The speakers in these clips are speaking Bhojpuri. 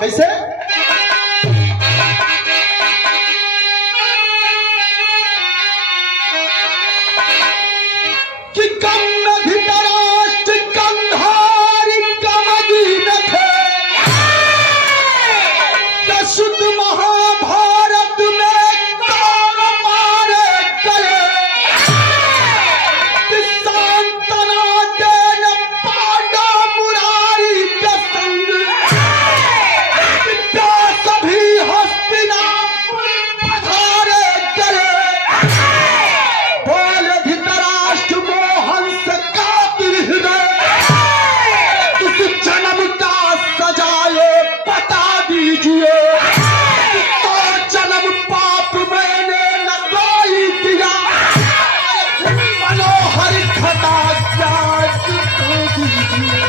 कैसे? कि कम धृतराष्ट्र कंधारी कमगीन थे, शुद्ध महाभारत में कान मारे गए, कि सांत्वना देन पांडा मुरारी के संग, पिता सभी हस्तिनापुर पधारे गए। बोल धृतराष्ट्र मोहन से कातिल हृदय, इस जन्म का सजाए बता दीजिए, जन्म पाप मैंने न कोई किया, मनोहर खता त्याग दीजिए।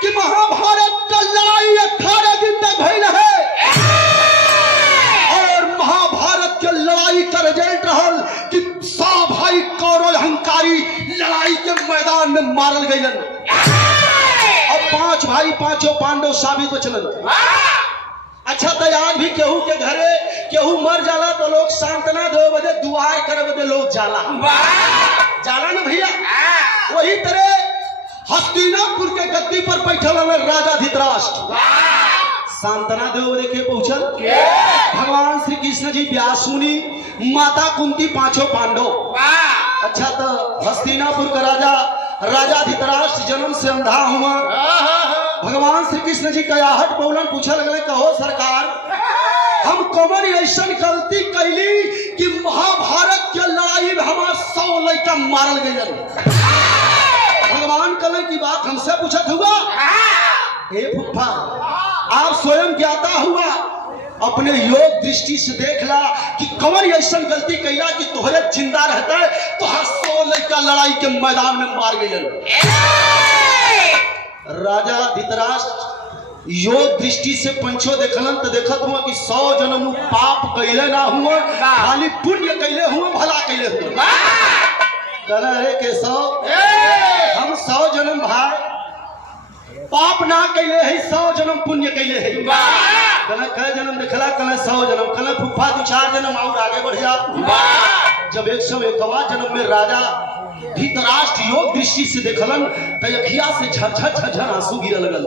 कि महाभारत का लड़ाई 18 दिन तक भइल है और महाभारत के लड़ाई का रिजल्ट रहल कि 100 भाई कौरव अहंकारी लड़ाई के मैदान में मारल गइलन और 5 भाई पांचों पांडव साबित बचलन। अच्छा तो आज भी केहू के घरे केहू मर जाला तो लोग सांत्वना दे बदे दुआर करे बदे लोग जाला ना भैया। वही तरह हस्तिनापुर के गद्दी पर बैठल राजा धृतराष्ट्र सांत्वना देव देखे पहुंचल भगवान श्री कृष्ण जी, व्यास मुनि, माता कुंती, पांचों पांडव। अच्छा तो हस्तिनापुर का राजा धृतराष्ट्र जन्म से अंधा हुआ। भगवान श्री कृष्ण जी कयाहट पौलन पूछे लगले, कहो सरकार हम कौन ऐसा गलती कैली कि महाभारत के लड़ाई में हमारा 100 लड़का मारल गए? भगवान कले की बात हमसे पूछत हुआ? हे फुफा, आप स्वयं ज्ञाता हुआ, अपने योग दृष्टि से देखला कि कौन ऐसा गलती कैला कि तोहरे जिंदा रहता है तो हर 100 लड़का लड़ाई के मैदान में मार गए। राजा धृतराष्ट्र योग दृष्टि से पंचो देखलन तो देखत हुआ कि 100 जन्म पाप कैले ना हुआ, खाली पुण्य कैले हुआ, भला कैले हुआ। कहना है कि 100 हम 100 जन्म भाई पाप ना कैले है, 100 जन्म पुण्य कैले है। कहना कई जन्म देखला? कहना 100 जन्म। कहना फुफा 2-4 जन्म और आगे बढ़ जा। जब 101वां जन्म में राजा धृतराष्ट्र योग दृष्टि से देखलन तो अखिया से झरझर आंसू गिरे लगल।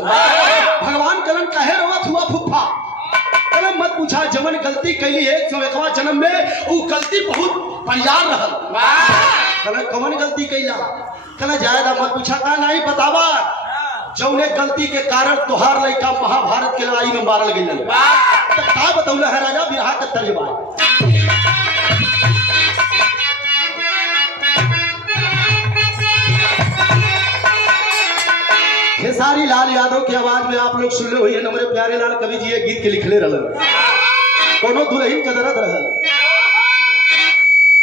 भगवान कहलन कहे रोवत हुआ फुफा? कहना मत पूछा, जमन गलती कैली 101वां जन्म में वो गलती बहुत परियार रहल। कहना कौन गलती कैला? कहना जायदा मत पूछा, का नहीं बतावा जौने गलती के कारण तोहार लड़का महाभारत के लड़ाई में मारल गई। का बतौला है राजा बिहार का तर्जबा? खेसारी लाल यादव की आवाज में आप लोग सुन ले हुई है। हमारे प्यारे लाल कवि जी ये गीत के लिखले रहल, कोनो दुल्हन का दर्द रहल,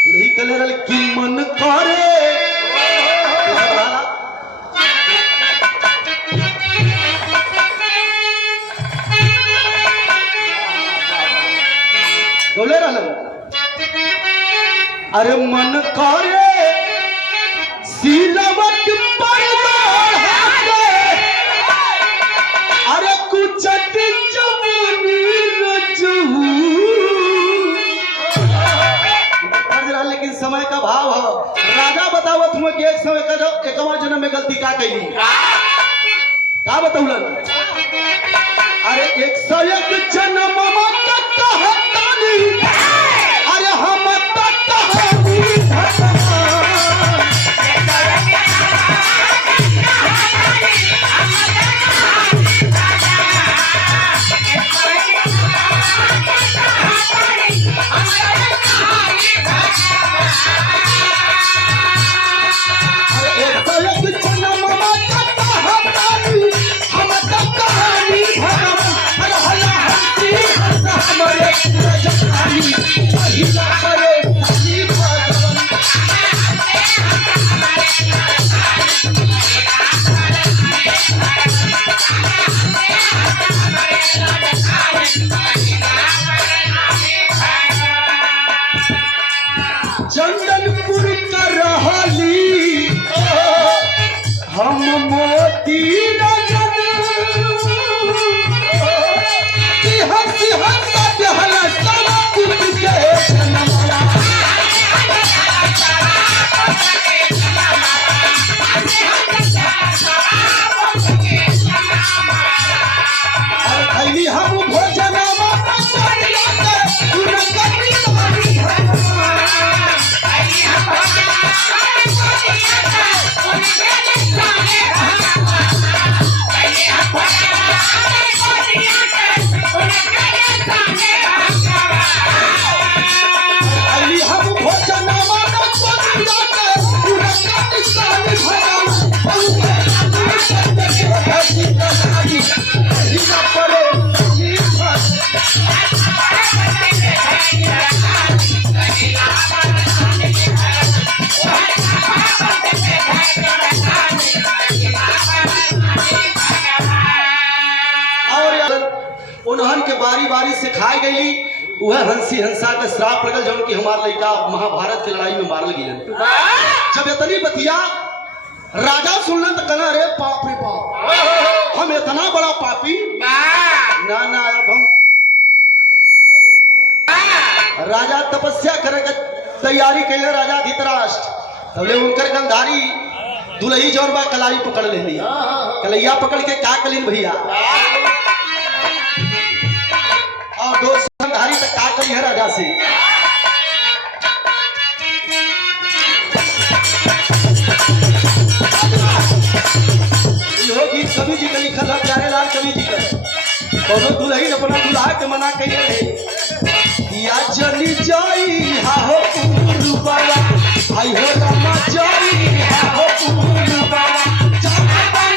दुल्ही कले रहल कि मन करे बोले रहल, अरे मन करे सिलवट पर अरे कुछ लेकिन समय का भाव है। राजा बतावत हुए कि 101वां जन्म में गलती का कैली? का बतौलन? अरे 101 जन्म अरे हम हम मोती नजर की हंसी हंसत हल सारा कुछ के जनमला और खैली हम भोजन उन्हन के बारी बारी से खाई गई वह हंसी हंसा के श्राप लगल जौन की हमार लड़का महाभारत की लड़ाई में मारल गई। जब इतनी बतिया राजा सुनलन तो कहना रे बाप रे बाप हम इतना बड़ा पापी ना ना अब हम राजा तपस्या करे के तैयारी कैले राजा धृतराष्ट्र तबले उनकर गंधारी दुलही जौन बा कलाई पकड़ लेनी कलैया पकड़ के का कलीन भैया और दो गंधारी तक का करी है राजा से यो गीत कवि जी का लिखल है प्यारे लाल कवि जी का दोनों दुल्हन अपना दुल्हा के मना कहिए रहे या जली जाई हा हो पुरु बाबा आई हो रामा जाई हा हो पुरु बाबा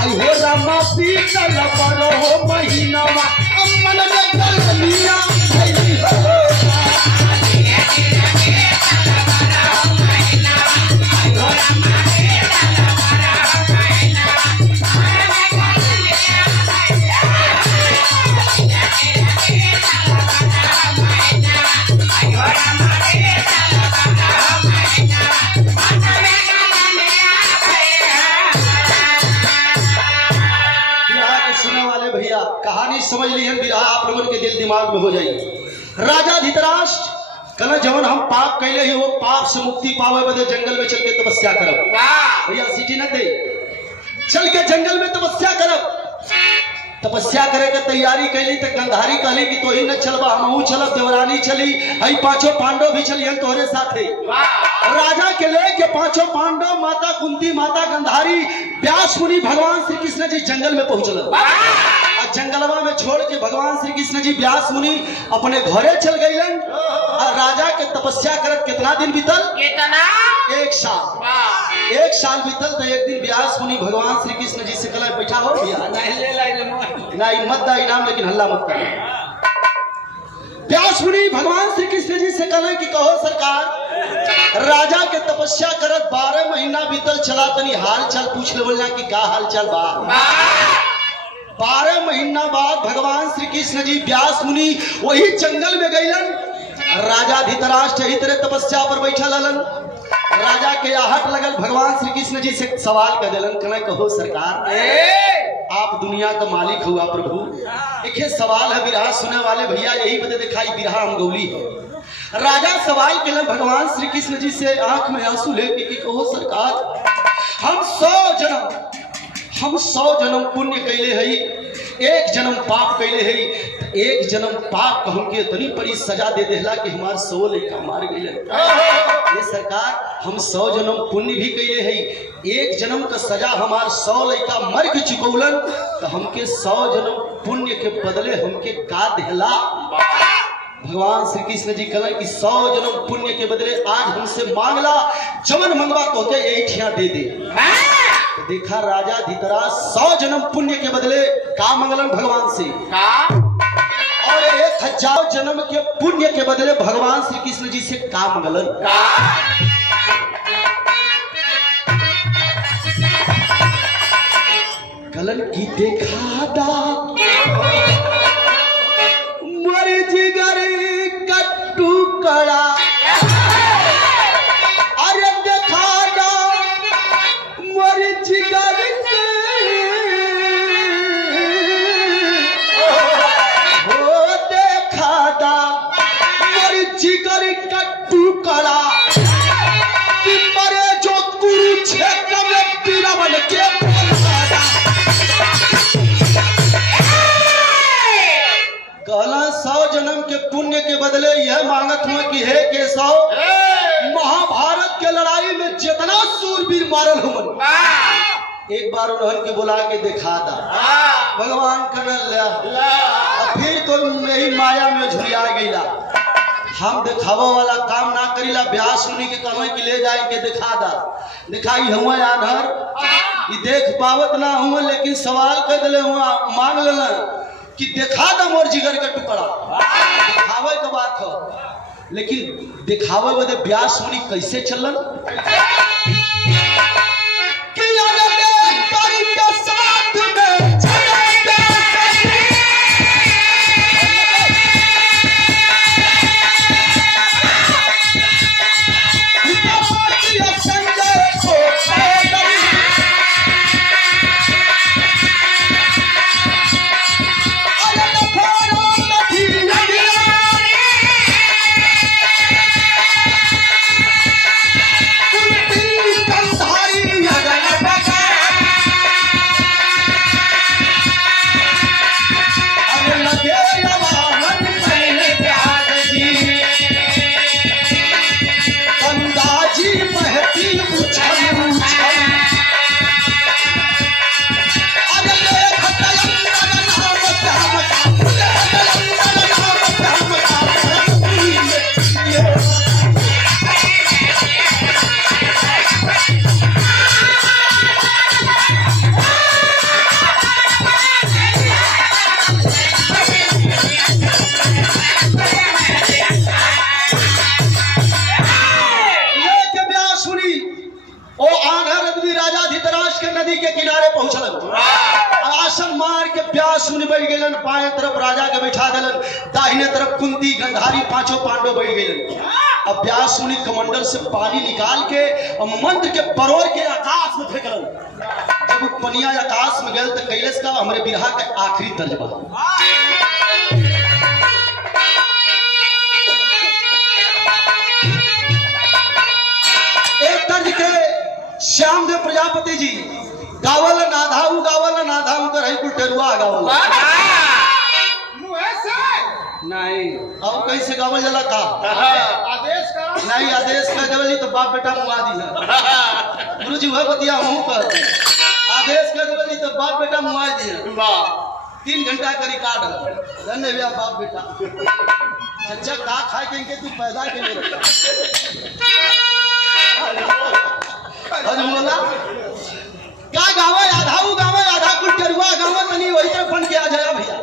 आई हो रामा पीतल पर हो महीनावा अमन लगल मिया भैली हो कहानी समझ ली है बिरहा आप लोगों के दिल दिमाग में हो जाएगी। राजा धृतराष्ट्र कहना जवन हम पाप कैले ही वो पाप से मुक्ति पावे बदे जंगल में चल के तपस्या करब भैया सीटी न दे चल के जंगल में तपस्या करब तपस्या करे के तैयारी कैली तो गंधारी कहली कि तो ही न चलबा हमहू चलब देवरानी चली आई पांचों पांडव भी चलिए तोहरे साथे राजा के ले के पांचों पांडव माता कुंती माता गंधारी व्यास मुनि भगवान श्री कृष्ण जी जंगल में पहुंचल जंगलवा में छोड़ के भगवान श्री कृष्ण जी व्यास मुनि अपने घरे चल गए और राजा के तपस्या करत कितना दिन बीतल कितना 1 साल 1 साल बीतल तो एक दिन व्यास मुनि भगवान श्री कृष्ण जी से कल बैठा हो गया नहीं मत दा इनाम लेकिन हल्ला मत कर व्यास मुनि भगवान श्री कृष्ण जी से कहे कि कहो सरकार राजा के तपस्या करत 12 महीना बीतल चला, तनी हाल चाल पूछ लेवल ना कि का हाल चाल बा। 12 महीना बाद भगवान श्री कृष्ण जी व्यास मुनि वही जंगल में गईलन। राजा धृतराष्ट्र यही तरह तपस्या पर बैठल हलन। राजा के आहट लगल, भगवान श्री कृष्ण जी से सवाल कर दिलन, कहना कहो सरकार, आप दुनिया का मालिक हुआ प्रभु, एक सवाल है बिरहा सुने वाले भैया, यही वजह दिखाई बिरहा हम गौली है। राजा सवाल केलन भगवान श्री कृष्ण जी से आंख में आंसू लेके कि कहो सरकार, हम 100 जन्म पुण्य कैले हई, 1 जन्म पाप कैले हई, 1 जन्म पाप को हमके इतनी बड़ी सजा दे देला कि हमार 100 लड़का मार गए। ये सरकार, हम 100 जन्म पुण्य भी कैले हई, 1 जन्म का सजा हमार 100 लड़का मर के चुकौलन, तो हमके 100 जन्म पुण्य के बदले हमके का देला। भगवान श्री कृष्ण जी कहलन कि 100 जन्म पुण्य के बदले आज हमसे मांगला, जवन मंगवा तो के यही ठिया दे दे। तो देखा राजा धृतराष्ट्र 100 जन्म पुण्य के बदले का मंगलन भगवान से, और 1000 जन्म के पुण्य के बदले भगवान श्री कृष्ण जी से का मंगलन। कहलन की देखा दा मोरी जिगर का टुकड़ा, अरे देखा दा मोरी जिगर हो, देखा दा मोरी जिगर का टुकड़ा कि मरे जो कुरुक्षेत्र में बीरावन के कहला 100 जन्म के पुण्य के बदले यह मांगत हुआ कि हे केशव, महाभारत के लड़ाई में जितना सूरवीर मारल हुमन, एक बार उन्होंने के बुला के दिखा दा। भगवान कर फिर तो यही माया में झुरिया गईला। हम दिखावा वाला काम ना करीला, व्यास मुनि के कहना कि ले जाए के दिखा दा। दिखाई हुआ आधर देख पावत ना हुआ, लेकिन सवाल कर दिले हुआ, मांग लेना कि दिखा दो मोर जिगर का टुकड़ा। दिखावे का बात हो, लेकिन दिखावे बदे व्यास मुनि कैसे चलन कि के साथ में बाएं तरफ राजा के बैठा दिलन, दाहिने तरफ कुंती गंधारी 5 पांडव बैठ गए। अब व्यास मुनि कमंडल से पानी निकाल के और मंत्र के परोर के आकाश में फेंकलन। जब पनिया आकाश में गल तो कैलेश का हमारे बिरहा का आखिरी तर्जमा। एक तर्ज के श्यामदेव प्रजापति जी गावल नाधाऊ कर है कुलटेरुआ गावल नहीं, अब कैसे गावल जला का आदेश का नहीं, आदेश कर देवली तो बाप बेटा मुआ दी गुरुजी वह बतिया हूं कर आदेश कर देवली तो बाप बेटा मुआ दी 3 घंटा का रिकॉर्ड है। धन्यवाद बाप बेटा, अच्छा का खाए के तू पैदा के लिए रखा बोला क्या गावे आधाऊ गावे आधा कुलटेरुआ गावे तनी वही तरफ बन के आ जाएगा भैया।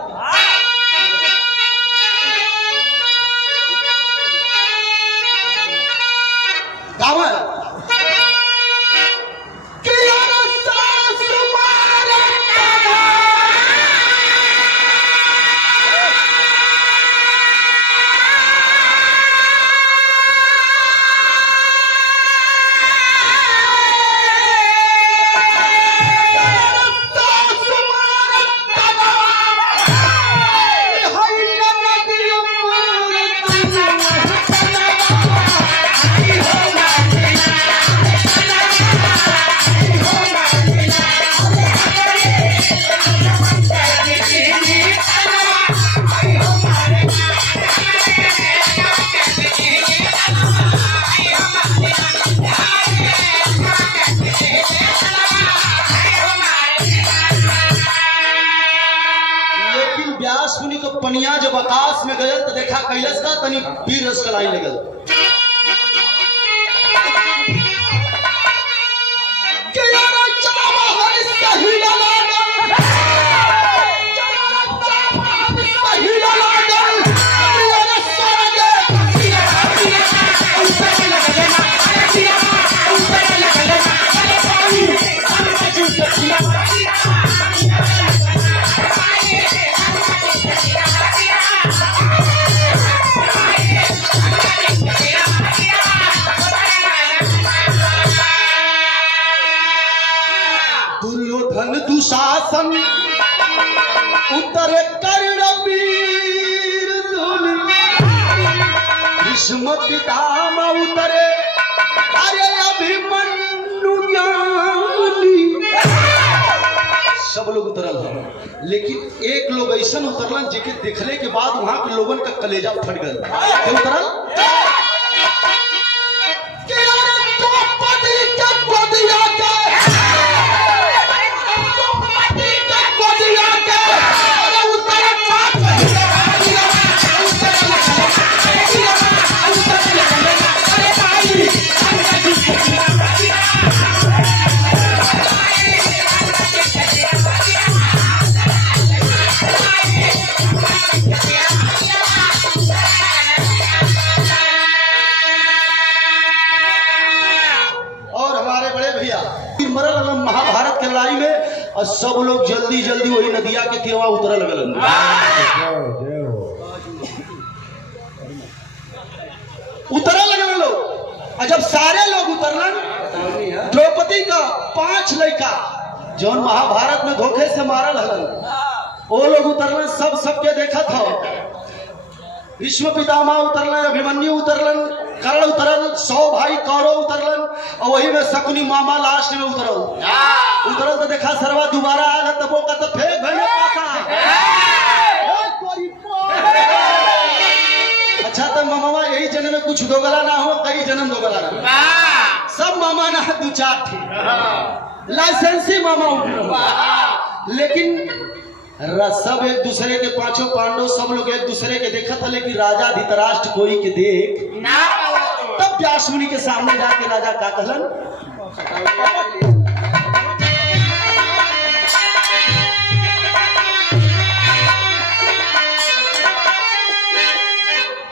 जोनिया जब आकाश में गयल तो देखा कैलस का तनी पीर रस कलाई लगल दुशासन उतरे कर्ण वीर भीष्म पितामह उतरे अरे अभिमन्यु ज्ञानी सब लोग उतरल है लेकिन एक लोग ऐसा उतरलन जिके देखले के बाद वहां के लोगन का कलेजा फट गल उतरल महाभारत के लड़ाई में और सब लोग जल्दी जल्दी वही नदिया के तीरवा उतरे लगल लोग और जब सारे लोग उतरलन द्रौपदी का 5 लड़का जौन महाभारत में धोखे से मारल हलन वो लोग उतरलन सबके देखा था भीष्म पितामह उतरलन अभिमन्यु उतरलन कर्ण उतरल 100 भाई कौरव उतरलन और वही में शकुनी मामा लास्ट में उतरल तो देखा सरवा दोबारा आया तब वो कहता फेंक भैया अच्छा तो मामा यही जन्म में कुछ दोगला ना हो कई जन्म दोगला ना सब मामा ना 2-4 थे लाइसेंसी मामा लेकिन सब एक दूसरे के 5 पांडव सब लोग एक दूसरे के देखा था लेकिन राजा धृतराष्ट्र कोई के देख तब व्यास मुनि के सामने जाके राजा का कहलन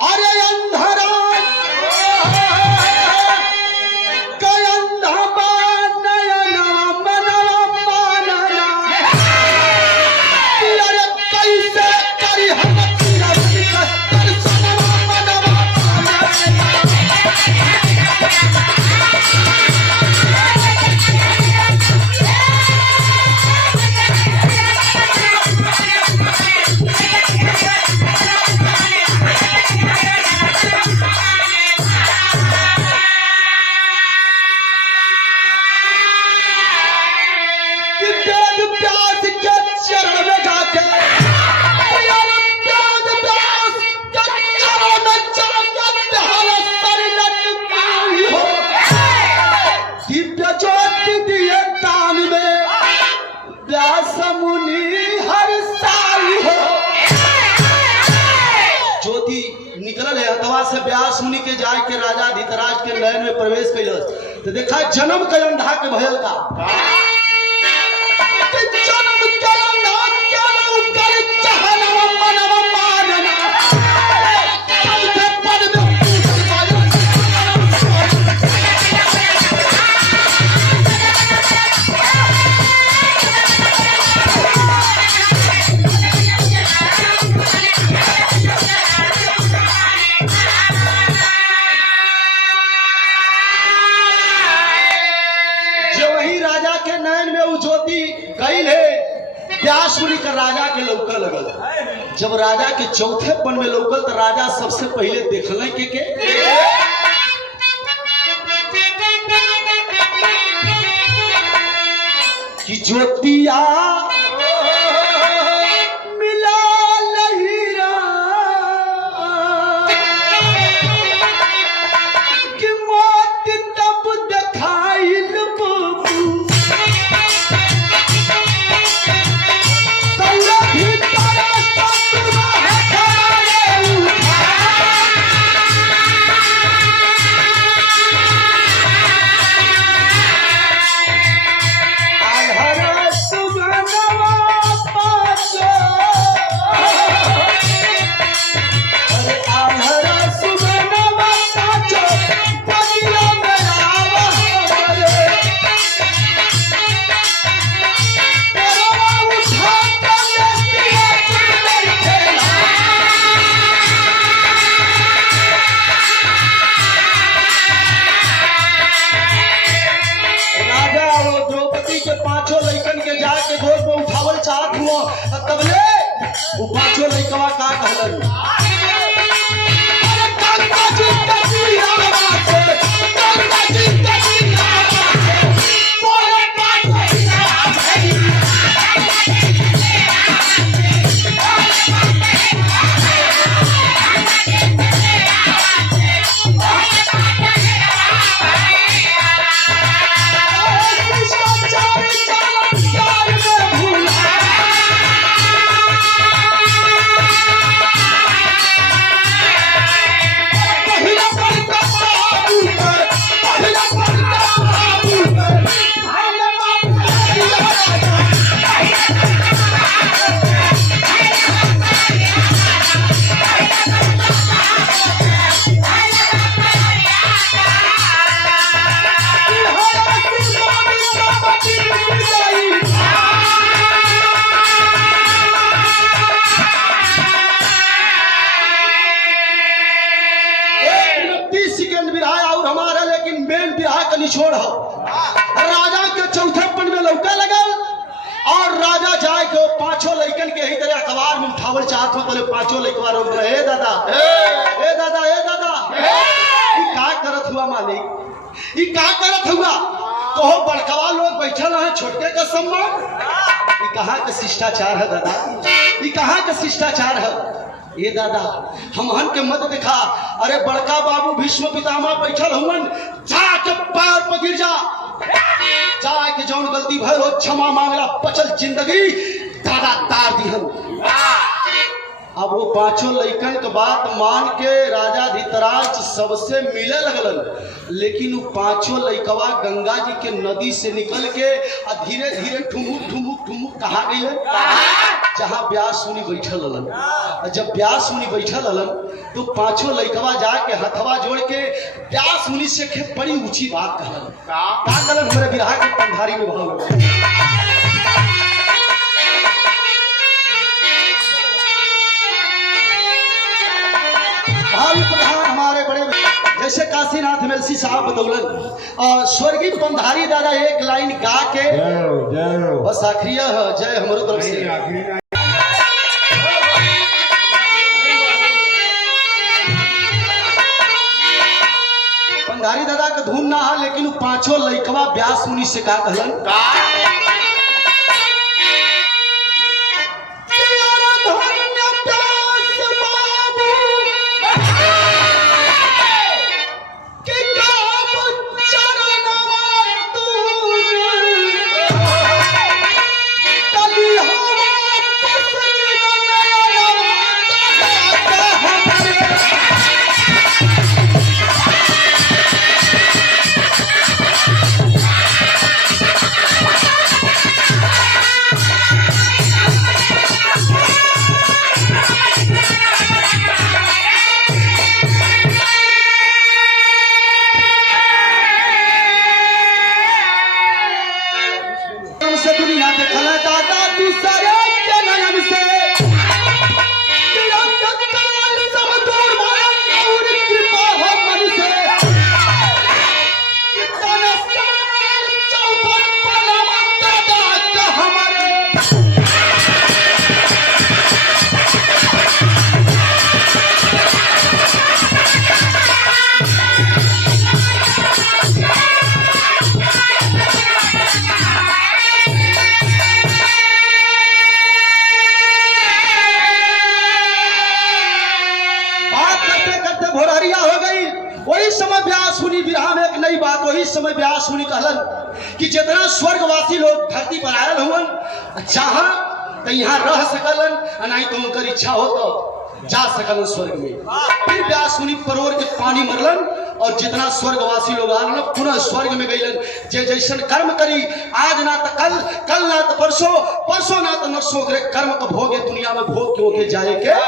अरे अंधरा से व्यास मुनि के जाय के राजा धृतराष्ट्र के नयन में प्रवेश कैलस तो देखा जन्म के अंधा के भयल का व्यास मुनि का राजा के लौका लगल जब राजा के चौथे पन में लौकल तो राजा सबसे पहले देखल के कि ज्योतिया मिला लहीरा कि मौत तब दिखाइल बाबू भी तारा वो पांचों लइकवा का कहलन निछोड़ हो राजा के चौथेपन में लौका लगल और राजा जाए के पांचों लइकन के ही तरह अखबार में उठावल चाहत हो तो पांचों लइकवा रोक रहे हे दादा हे दादा हे दादा ई का करत हुआ मालिक ई का करत हुआ कहो बड़कवा लोग बैठल है छोटके का सम्मान ई कहां के शिष्टाचार है दादा ई कहां के शिष्टाचार है ये दादा हमहन के मत दिखा अरे बड़का बाबू भीष्म पितामह बैठल हुवन जाके पैर पर गिर जाके जौन गलती भइल हो क्षमा मांगला बचल जिंदगी दादा तार दिहन। अब वो पांचों लइकन के बात मान के राजा धृतराष्ट्र सबसे मिले लगलन लेकिन वो पांचों लइकवा गंगा जी के नदी से निकल के धीरे धीरे ठुमुक ठुमुक ठुमुक कहा गई जहां व्यास मुनि बैठल हलन। जब व्यास मुनि बैठल हलन तो पांचों लइकवा जाके हथवा जोड़ के व्यास मुनि से बड़ी ऊंची बात कहलन का कहलन हमारे बिरहा के पंधारी में भाव भावी प्रधान हमारे बड़े जैसे काशीनाथ मेलसी साहब बतौलन और स्वर्गीय पंधारी दादा एक लाइन गा के बस आखिरी जय हमारे तरफ से पंधारी दादा का धूम ना है लेकिन पांचों लइकवा व्यास मुनि से का कहलन समय व्यास मुनि कहलन कि जितना स्वर्गवासी लोग धरती पर आयल हुवन चाह तो यहाँ रह सकलन नहीं तो उनकर इच्छा हो तो जा सकलन स्वर्ग में। फिर व्यास मुनि परोर के पानी मरलन और जितना स्वर्गवासी लोग आलन पुनः स्वर्ग में गईलन जे जैसन कर्म करी आज ना तो कल कल ना तो परसों परसों ना तो नरसों करे कर्म का भोग दुनिया में भोग के होके जाए के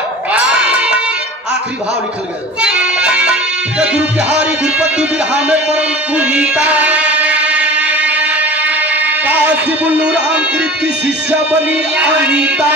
आखिरी भाव लिखल गया गुरु बिहारी गुरुपति बिरहा में परम पुनीता काशी बुल्लू राम कृत की शिष्या बनी अनीता।